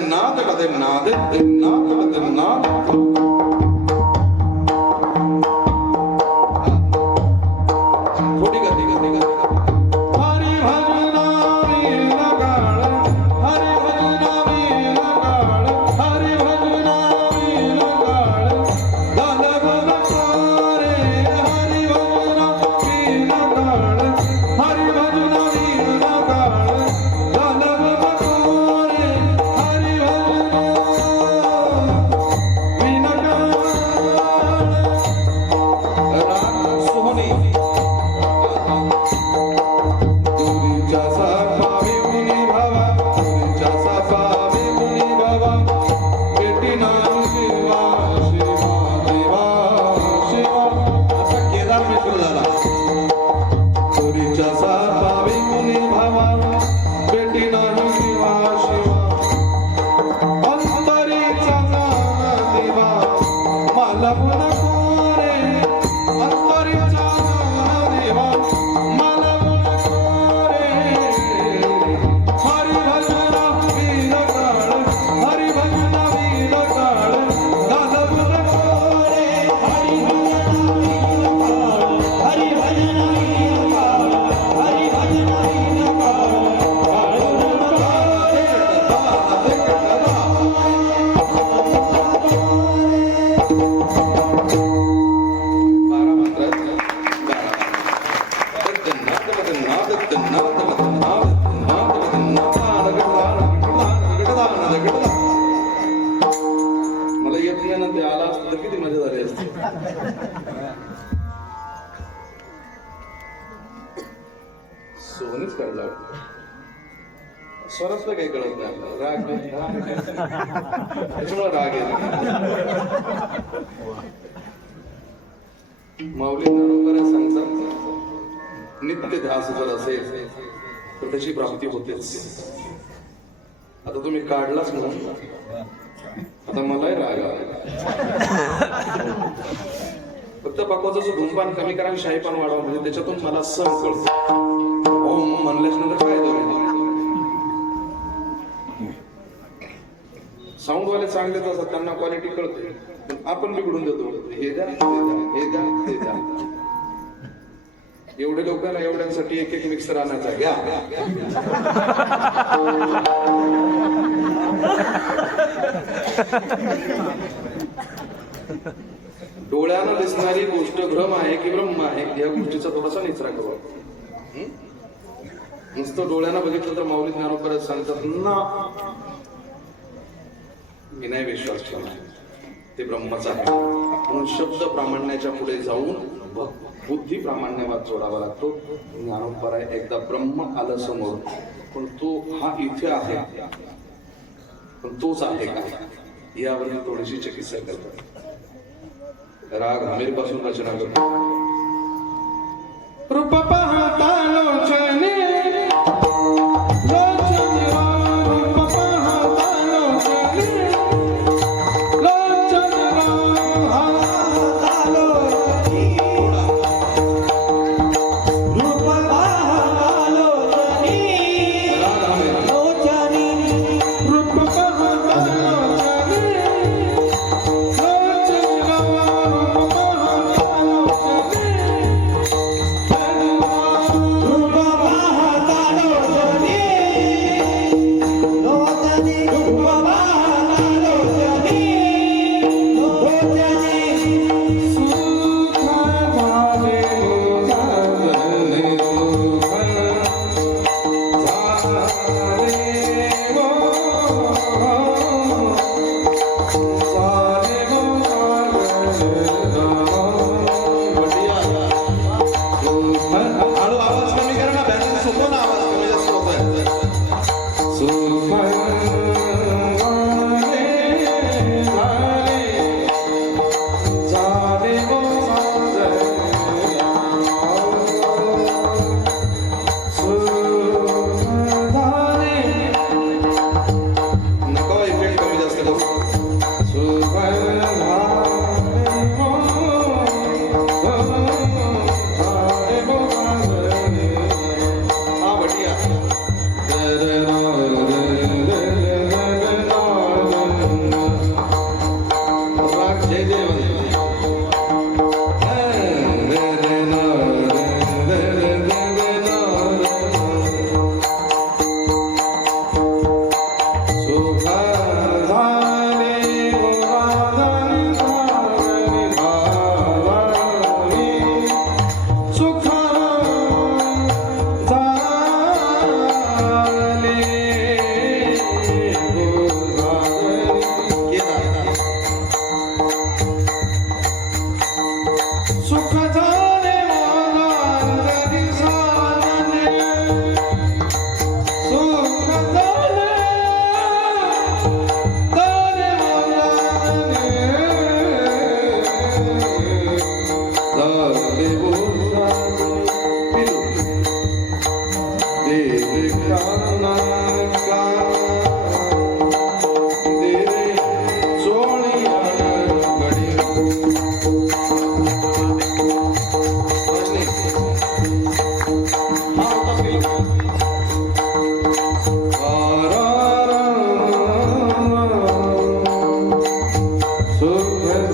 ਨਾ ਧੜਾ ਦੇ ਨਾ ਦੇ ਨਾ ਧੜਾ ਨਾ my स्वरातलं काही कळत नाही. राग त्याच्यामुळे राग येतो. माऊली बरोबर सांगतात नित्य ध्यास जर असेल तर त्याची प्राप्ती होतेच. आता तुम्ही काढलाच म्हणून. आता मलाही राग आला. फक्त पकवाचं जो धूमपान कमी करा आणि शाहीपान वाढवा म्हणजे त्याच्यातून मला सण कळतो. ओम म्हणल्याच्या नंतर काय साऊंडवाले साऊंड वाले चांगलेच असतात त्यांना क्वालिटी कळते. पण आपण बिघडून देतो हे द्या द्या हे द्या ते द्या. एवढे लोक ना एवढ्यांसाठी एक एक मिक्सर आणायचा. घ्या. डोळ्यानं दिसणारी गोष्ट भ्रम आहे की ब्रह्म आहे या गोष्टीचा थोडासा निचरा करू. नुसतं डोळ्यानं बघितलं तर माऊली ज्ञानोबरच सांगतात ना मी नाही विश्वास ठेवला ते ब्रह्मच आहे. म्हणून शब्द प्रामाण्याच्या पुढे जाऊन बुद्धी प्रामाण्यवाद जोडावा लागतो. ज्ञानोबरा एकदा ब्रह्म आलं समोर पण तो हा इथे आहे. पण तोच आहे का? यावर थोडीशी चिकित्सा करतो. राग आमिरपासून रचना करतो. रूप पाहता लोचने So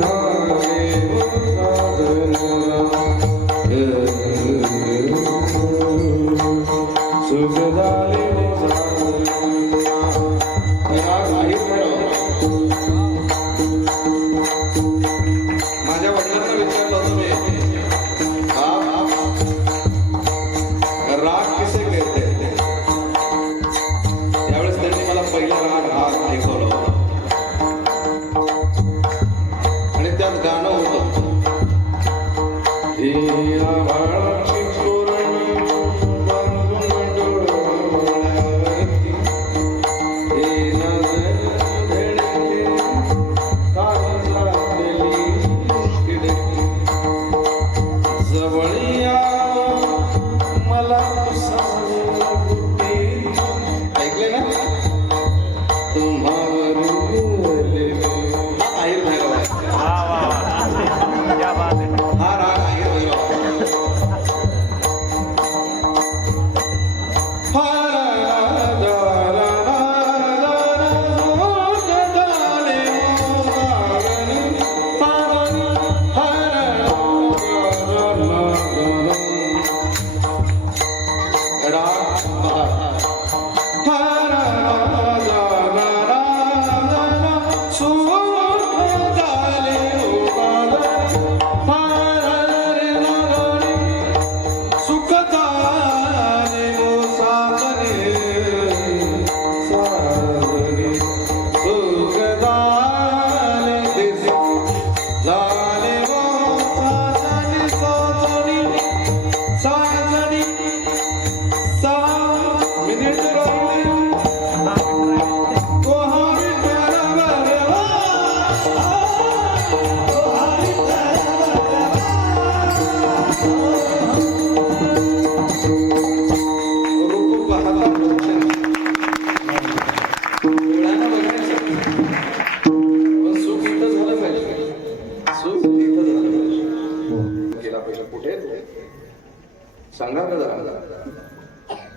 सांगा का जरा.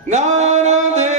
ना